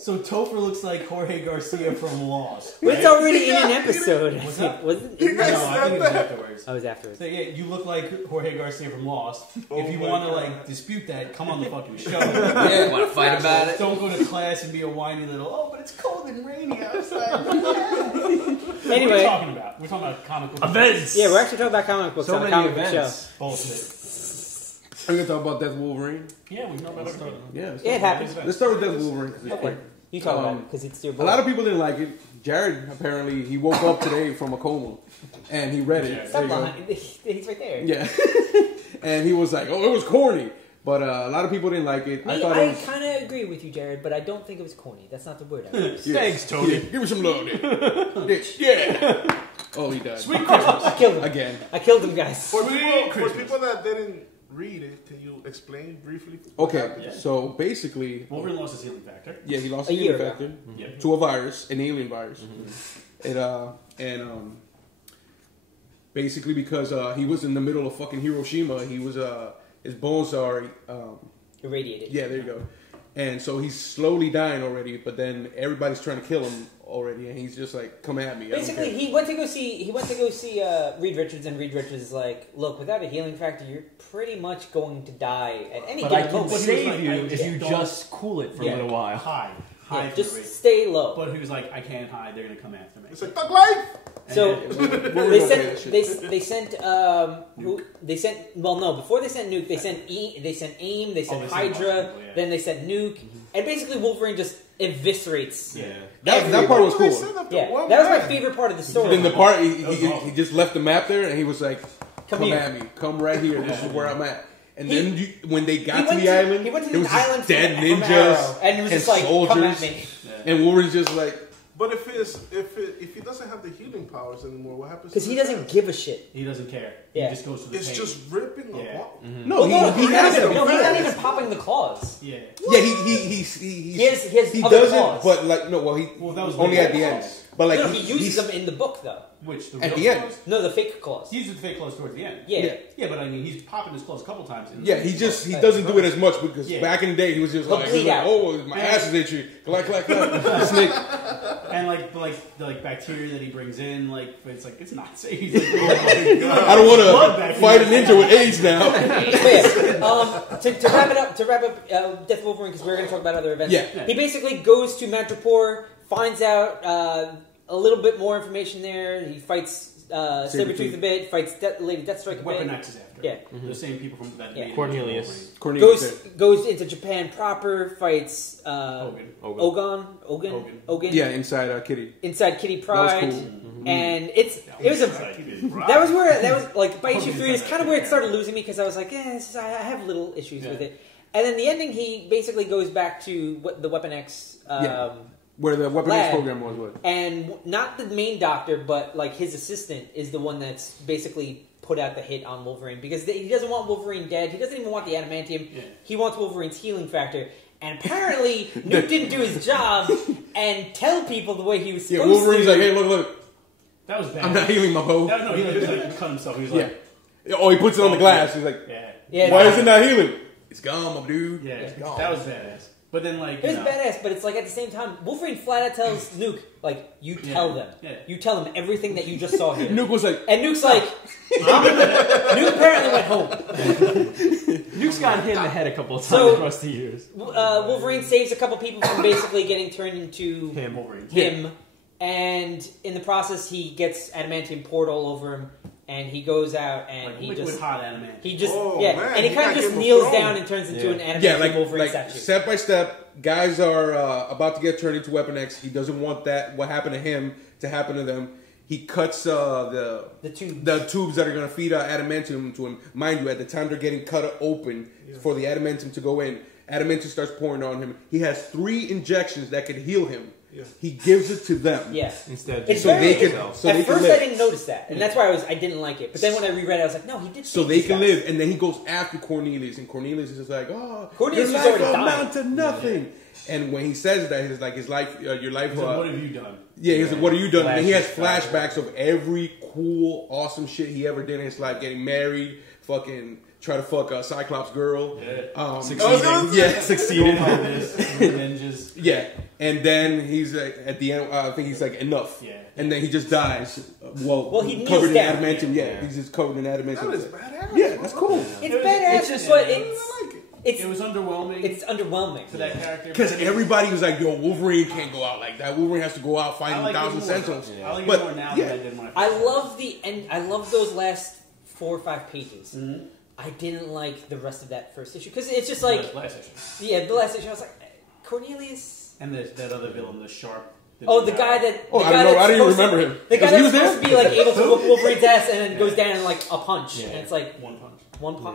So Topher looks like Jorge Garcia from Lost. Right? It's already in an episode. Was that? Wasn't it? No, I think it was afterwards. Oh, it was afterwards. So yeah, you look like Jorge Garcia from Lost. If you want to like dispute that, come on the fucking show. Yeah, want to fight about it? Don't go to class and be a whiny little. Oh, but it's cold and rainy outside. Anyway, what are we talking about? We're talking about comic book events. Yeah, we're actually talking about comic books. So on many a comic events. book show. Bullshit. I'm gonna talk about Death Wolverine. Yeah, we know about it. Yeah, it happens. Let's start with Death Wolverine. Okay. You talk about it because it's your book. A lot of people didn't like it. Jared apparently he woke up today from a coma, and he read it. Stop lying. He's right there. Yeah, and he was like, "Oh, it was corny," but a lot of people didn't like it. I kind of agree with you, Jared, but I don't think it was corny. That's not the word I use. Thanks, Tony. Yeah, give me some love, dude. Yeah. Oh, he died. Sweet Christmas. I killed him Again. I killed him, guys. For people that didn't read it, can you explain briefly? Okay, so basically, Wolverine lost his healing factor. Yeah, he lost a his year healing factor to a virus, an alien virus. Basically because he was in the middle of fucking Hiroshima, he was his bones are irradiated. Yeah, there you go. And so he's slowly dying already, but then everybody's trying to kill him already, and he's just like, "Come at me." Basically, he went to go see Reed Richards, and Reed Richards is like, "Look, without a healing factor, you're pretty much going to die at any given moment." But I can save you if you don't- just cool it for a little while. Hide. Yeah, just stay low. But he was like, I can't hide. They're gonna come after me. It's like thug life. So before they sent Nuke, they sent AIM, they sent Hydra, then they sent Nuke, and basically Wolverine just eviscerates. Yeah, that part was cool. Yeah, that was my favorite part of the story. Then the part he just left the map there, and he was like, "Come here. at me, come right here. This is where I'm at." And then when they got to went the island, he went to there the was island just dead from ninjas Arrow, and it was just like, soldiers, "Come at me." and Wolverine's just like. But if he doesn't have the healing powers anymore, what happens? Because he doesn't give a shit. He doesn't care. Yeah. He just goes to the It's pain. just ripping the wall. No, he has it. No, he's not even popping the claws. Yeah. Yeah, He has other does claws. it, but like no, that was only at the end. But like no, he uses them in the book though. Which at real the end. claws? No, the fake claws. He uses the fake claws towards the end. Yeah. Yeah, but I mean, he's popping his claws a couple times. He doesn't do it as much because back in the day he was just He'll like, bleed out. "Oh, my ass is itchy." Clack. Snake. And the bacteria that he brings in, it's not safe. He's like, oh my God. I don't want to fight a ninja with AIDS now. To wrap up Death Wolverine, because we're going to talk about other events. Yeah. He basically goes to Madripoor, finds out a little bit more information there. He fights Sabretooth a bit, fights Lady Deathstrike a bit. Weapon X is after. Yeah. The same people from that. Yeah. Cornelius. Goes into Japan proper, fights Ogun. Yeah, inside Kitty. Inside Kitty Pride. That was cool. And that was like by issue 3 is kind of where it started losing me because I was like, I have little issues with it. And then the ending, he basically goes back to the Weapon X where the Weapon X program was. And not the main doctor, but like his assistant is the one that's basically put out the hit on Wolverine because he doesn't want Wolverine dead. He doesn't even want the adamantium. Yeah. He wants Wolverine's healing factor. And apparently, Nuke didn't do his job and tell people the way he was supposed to. Yeah, Wolverine's like, "Hey, look. That was bad. I'm not healing my bow." No, he cut himself. He was like, "Oh, he puts it on the glass." He's like, "Why is it not healing?" It's gone, my dude. Yeah, it's gone. That was badass. But then, it was badass. But it's like at the same time, Wolverine flat out tells Nuke, like, "You tell them. Yeah. You tell them everything that you just saw here." Nuke was like, and Nuke's like, Nuke apparently went home. Nuke's gotten hit in the head a couple of times across the years. Wolverine saves a couple people from basically getting turned into him. And in the process, he gets adamantium poured all over him. And he goes out and he just hot adamantium. He just man, and he kind of just kneels down and turns into an adamantium Wolverine statue. Step by step, guys are about to get turned into Weapon X. He doesn't want that. What happened to him to happen to them? He cuts the tubes that are going to feed adamantium to him. Mind you, at the time they're getting cut open for the adamantium to go in, adamantium starts pouring on him. He has 3 injections that could heal him. Yeah. He gives it to them. Yeah. Instead, at first, I didn't notice that, and that's why I didn't like it. But then when I reread it, I was like, no, he did. So they can live, and then he goes after Cornelius, and Cornelius is just like, "Oh, Cornelius your is already life dying. amount to nothing." Yeah. And when he says that, he's like, "His life, your life." Like, what have you done? Yeah, he's like, "What have you done?" And he has flashbacks of every cool, awesome shit he ever did in his life: getting married, fucking try to fuck a Cyclops girl. Succeeded. Ninjas. Yeah, and then he's at the end. I think he's like enough. Yeah. And then he just dies. Well, he covered in down. adamantium. Yeah, he's just covered in adamantium. That is badass. Yeah, that's cool. It's badass, but It was underwhelming. It's underwhelming for that character because everybody was like, "Yo, Wolverine can't go out like that. Wolverine has to go out fighting 1,000 Sentinels." I like it more now than I did when I love the end. I love those last 4 or 5 pages. Mm-hmm. I didn't like the rest of that first issue because it's just like the last issue. Yeah, the last issue. I was like, Cornelius. And that other villain, the Sharp. The guy that. I don't even remember him. The guy that's supposed to be like able to whoop Wolverine's ass and then goes down in like a punch, and it's like one punch.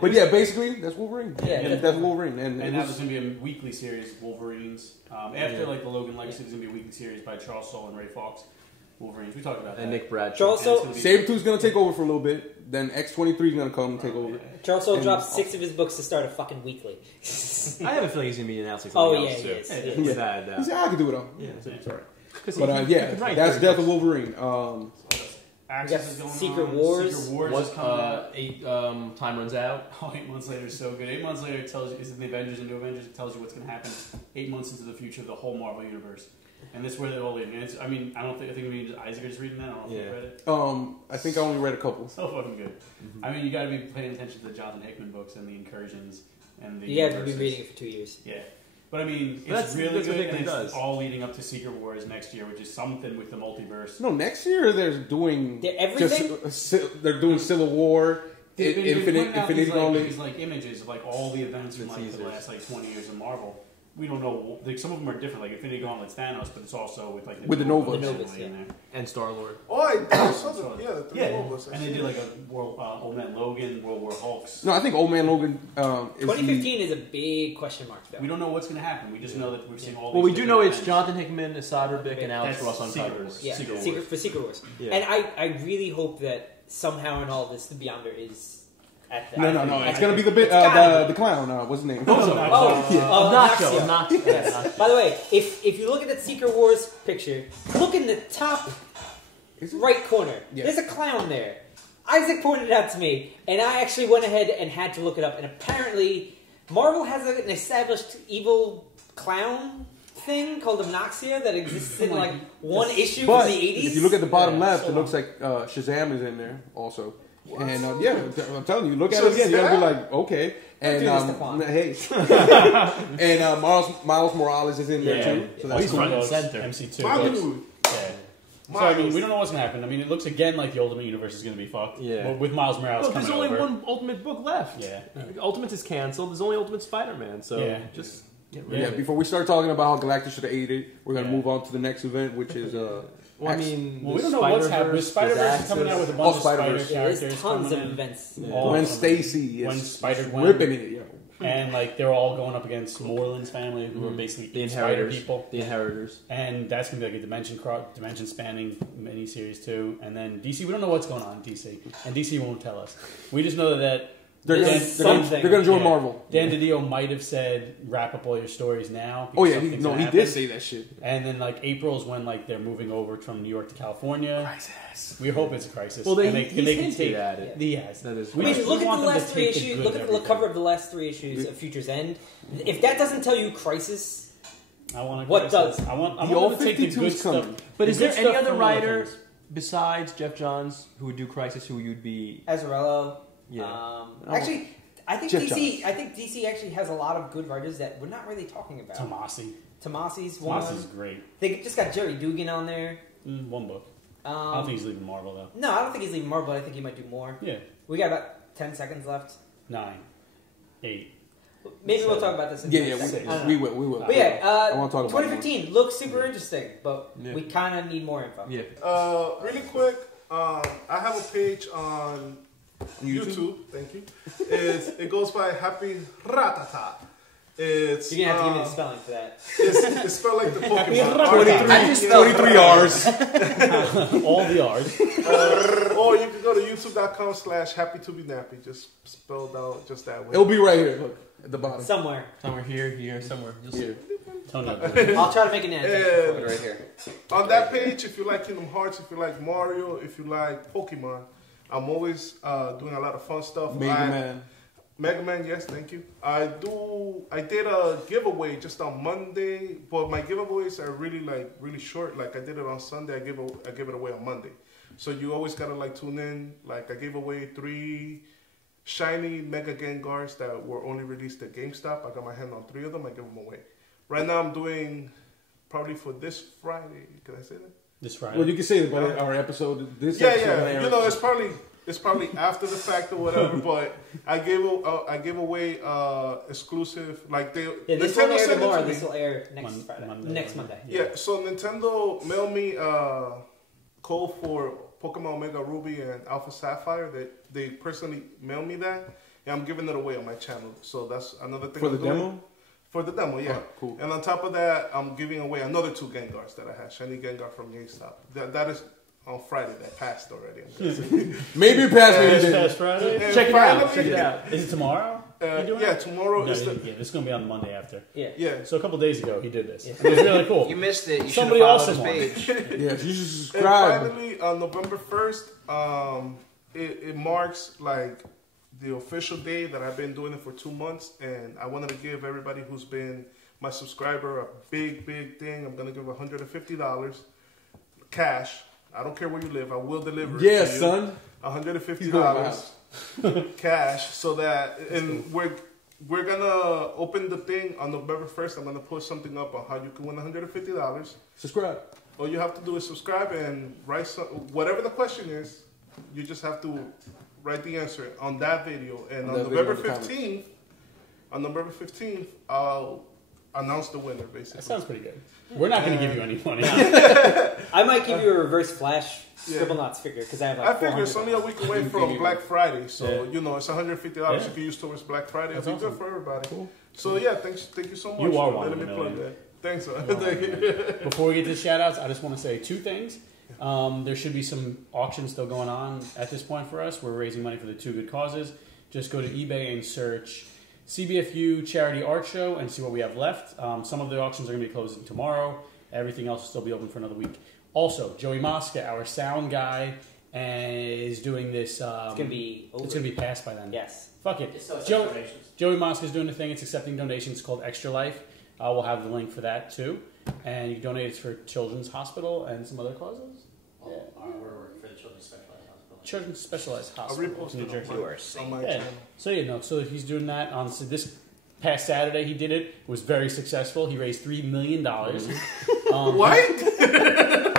But yeah, basically that's Wolverine. Yeah, that's Wolverine. And now there's gonna be a weekly series, Wolverines. After like the Logan Legacy, there's gonna be a weekly series by Charles Soule and Ray Fawkes. Wolverines. We talked about that. And Nick Bradshaw. Sabretooth's gonna take over for a little bit. Then X-23 is gonna come and take over. Charles Soule dropped 6 of his books to start a fucking weekly. I have a feeling he's gonna be announcing something else. He is. Without He said I can do it all. Yeah, it's alright. But that's definitely Wolverine. Axis is going Secret on. Wars. Secret Wars is coming out. 8 time runs out. 8 months later is so good. 8 months later it tells you, is it the Avengers and New Avengers? It tells you what's going to happen 8 months into the future of the whole Marvel universe. And that's where they're all leading. I mean, I think Isaac is reading that. I don't know if you read it. I think I only read a couple. So fucking good. Mm-hmm. I mean, you got to be paying attention to the Jonathan Hickman books and the incursions and the. You have to be reading it for 2 years. Yeah. But I mean, it's really good, and it's all leading up to Secret Wars next year, which is something with the multiverse. No, next year they're doing everything. They're doing Civil War, Infinity Gauntlet. These like images of like all the events from like the last like 20 years of Marvel. We don't know. Like some of them are different. Like Infinity Gauntlet's Thanos, but it's also with like the Novas in there. And Star-Lord. The three Novas. And they did like a Old Man Logan, World War Hulks. No, I think Old Man Logan. 2015 is a big question mark. We don't know what's going to happen. We just know that we're seeing all. Well, we do know it's Jonathan Hickman, Asad Ribic, and Alex Ross on covers. Yeah, Secret Wars. Yeah. And I really hope that somehow in all this, the Beyonder is. No. It's gonna be the clown. What's his name? Naxio. Yes. By the way, if you look at that Secret Wars picture, look in the top right corner. Yeah. There's a clown there. Isaac pointed it out to me, and I actually went ahead and had to look it up. And apparently, Marvel has an established evil clown thing called Naxio that exists in like one issue from the 80s. If you look at the bottom left, it looks like Shazam is in there also. What? And I'm telling you, look at it again. You're gonna be like, okay. And hey, and Miles Morales is in there too. So that's front and center. MC2. So I mean, we don't know what's gonna happen. I mean, it looks again like the Ultimate Universe is gonna be fucked. Yeah. With Miles Morales coming over. There's only one one Ultimate book left. Yeah. Ultimate is canceled. There's only Ultimate Spider-Man. So just get rid of it. Before we start talking about how Galactus should have ate it, we're gonna move on to the next event, which is Well, we don't know what's happening. Spider-Verse is coming out with a bunch of Spider characters. There's tons of events. When Stacy is ripping it, and like they're all going up against Moreland's family, who are basically the Spider people, the Inheritors, and that's gonna be like a dimension spanning miniseries too. And then DC, we don't know what's going on in DC, and DC won't tell us. We just know that. They're going to join Marvel. Dan DiDio might have said, "Wrap up all your stories now." He did say that shit. And then like April is when like they're moving over from New York to California. Crisis. We hope it's a crisis. Well, they can take at it. Yes, that is. I mean, look at the last 3 issues. Look at the cover of the last 3 issues of Future's End. If that doesn't tell you crisis, what does? I want to take the good stuff. But is there any other writer besides Jeff Johns who would do Crisis? Who you'd be? Azzarello. Yeah. Actually, I think DC. I think DC actually has a lot of good writers that we're not really talking about. Tomasi's one. Tomasi's great. They just got Jerry Dugan on there. One book. I don't think he's leaving Marvel though. No, I don't think he's leaving Marvel. I think he might do more. Yeah. We got about 10 seconds left. 9, 8. Maybe we'll talk about this. We will. But yeah, I want to talk about 2015 looks super interesting, but we kind of need more info. Yeah. Really quick, I have a page on YouTube. Thank you. It goes by Happy Ratata. You're gonna have to give me the spelling for that. It's spelled like the Pokemon. 23 R's. All the R's. Or you can go to youtube.com/happy2be-nappy. Just spelled out just that way. It'll be right here. Look at the bottom. Somewhere here, somewhere. You'll see it. I'll try to make an answer. Right here. On that page, if you like Kingdom Hearts, if you like Mario, if you like Pokemon, I'm always doing a lot of fun stuff. Mega Mega Man, yes, thank you. I did a giveaway just on Monday, but my giveaways are really short. Like I did it on Sunday, I give it away on Monday. So you always gotta like tune in. Like I gave away 3 shiny Mega Gengars that were only released at GameStop. I got my hand on 3 of them. I give them away. Right now I'm doing probably for this Friday. Can I say that? This Friday. Well, you can say it about our episode. This yeah, episode, yeah. You know, it's probably after the fact or whatever. But I gave away exclusive like they. Yeah, this Nintendo will air tomorrow. me. This will air next Monday. Yeah. So Nintendo mailed me code for Pokemon Omega Ruby and Alpha Sapphire. They personally mailed me that, and I'm giving it away on my channel. So that's another thing. For the demo? For the demo, yeah. Oh, cool. And on top of that, I'm giving away another 2 Gengars that I had. Shiny Gengar from GameStop. That is on Friday. That passed already. Maybe it passed. Maybe it past Friday. Check it out. Check it out. Is it tomorrow? Yeah, tomorrow is the... Yeah, this is going to be on Monday after. Yeah. So a couple days ago, he did this. Yeah. It was really cool. You missed it. You Somebody else his won. page. Yes, you should subscribe. And finally, on November 1st, it marks like the official day that I've been doing it for 2 months, and I wanted to give everybody who's been my subscriber a big thing. I'm gonna give $150 cash. I don't care where you live. I will deliver. Yeah, it to you. son. $150 cash, so that and we're gonna open the thing on November 1st. I'm gonna put something up on how you can win $150. Subscribe. All you have to do is subscribe and write whatever the question is. You just have to write the answer on that video, and on November 15th, I'll announce the winner. Basically, that sounds pretty good. We're not going to give you any money. I might give you a reverse flash Scribblenauts figure because I have like. I figure it's only a week away from Black Friday, so you know it's $150 you can use towards Black Friday. It'll be good for everybody. Cool. So yeah, thank you so much. You are for letting me plug that. Thanks, man. Thank you. Before we get to shout outs, I just want to say 2 things. There should be some auctions still going on at this point for us. We're raising money for the 2 good causes. Just go to eBay and search CBFU Charity Art Show and see what we have left. Some of the auctions are going to be closing tomorrow. Everything else will still be open for another week. Also, Joey Mosca, our sound guy, is doing this. It's going to be over. It's going to be passed by then. Yes. Fuck it. Joey Mosca is doing the thing. It's accepting donations. It's called Extra Life. We'll have the link for that too. And you can donate it for Children's Hospital and some other causes. Yeah. We're for the Children's Specialized Hospital. Children's Specialized Hospital. New Jersey. So he's doing that on this past Saturday. He did it. It was very successful. He raised $3 million. What?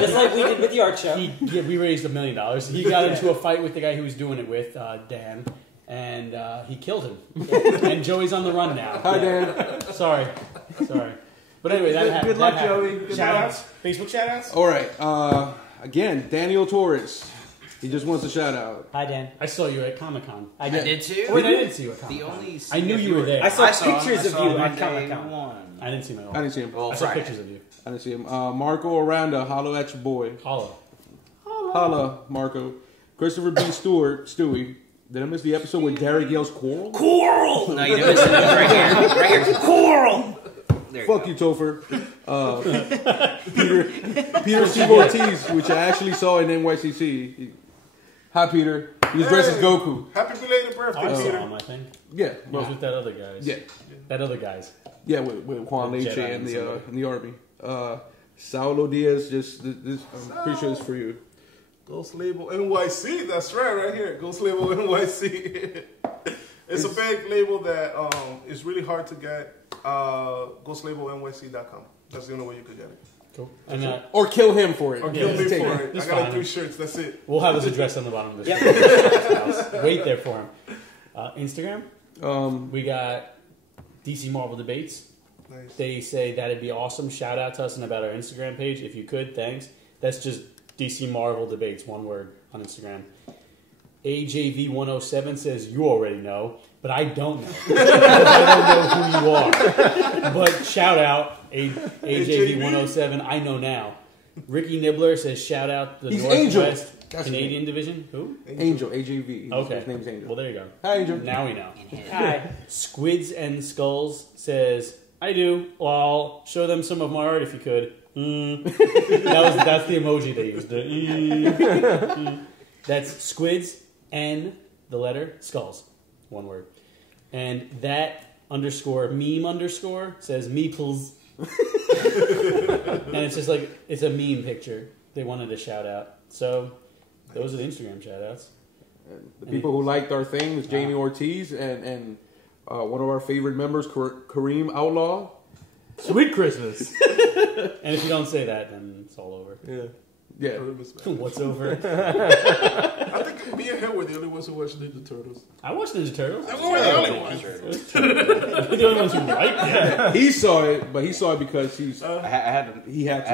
Just like we did with the art show. We raised $1 million. He got into a fight with the guy who was doing it with, Dan, and he killed him. And Joey's on the run now. Hi, Dan. Sorry. But anyway, good luck, Joey. Good Shout luck. outs. Facebook shout outs. All right. Again, Daniel Torres. He just wants a shout out. Hi, Dan. I saw you at Comic-Con. I did too. Wait, I didn't see you at The Comic-Con. only I knew you were there. I saw pictures of you at Comic-Con. I didn't see my own. I didn't see him. Well, I saw Friday. pictures of you. I didn't see him. Marco Aranda, holla at your boy. Holla, Marco. Christopher B. Stewie. Did I miss the episode where Derek yells Coral? Coral! No, you didn't miss it. Right here. Right here. Coral! Fuck you, Topher. Peter Steve Ortiz, which I actually saw in NYCC. Hi, Peter. He was dressed as Goku. Happy belated birthday, I Peter. saw him, I think. Yeah. He was with that other guys. Yeah. That other guys. Yeah, with Juan The Leche Jedi and and the army. Saulo Diaz, this I'm pretty sure it's for you. Ghost Label NYC. That's right here. Ghost Label NYC. It's a big label that is really hard to get. GhostLabelNYC.com. That's the only way you could get it. Cool. And, Or kill him for it. Or kill me for it. It's I got like fine. 3 shirts. That's it. we'll have his address on the bottom of this. Wait there for him. Instagram. We got DC Marvel Debates. Nice. They say that'd be awesome. Shout out to us and about our Instagram page if you could. Thanks. That's just DC Marvel Debates, one word on Instagram. AJV107 says you already know, but I don't know. I don't know who you are. But shout out AJV107. I know now. Ricky Nibbler says shout out the He's Northwest Angel. Canadian Division. Who? Angel, AJV. Okay. His name's Angel. Well, there you go. Hi, Angel. Now we know. Hi. Squids and Skulls says, I do. Well, show them some of my art if you could. That's the emoji they used. That's Squids and the letter Skulls. One word. and that underscore meme underscore says meeples. And it's just like, it's a meme picture. They wanted a shout out. So those are the Instagram shout outs. And the people who liked our thing was Jamie Ortiz and one of our favorite members, Kareem Outlaw. Sweet Christmas. And if you don't say that, then it's all over. Yeah. What's over? I think me and him were the only ones who watched Ninja Turtles. I watched Ninja Turtles. I were the only ones. We're the only ones who liked it. He saw it, but he saw it because he's. I had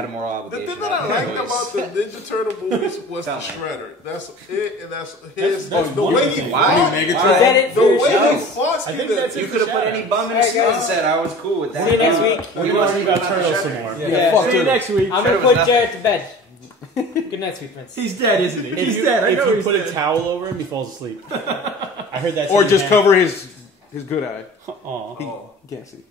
a moral obligation. The thing that I liked about the Ninja Turtle movies was the Shredder. That's it, and that's his. The way he fought. The way he fought. I think that's you could have put any bum in a suit and said I was cool with that. See you next week. We're talking about Turtles some more. See you next week. I'm gonna put Jared to bed. Good night, sweet prince. He's dead, isn't he? If you put a towel over him, he falls asleep. I heard that. Or just cover his good eye. He can't see.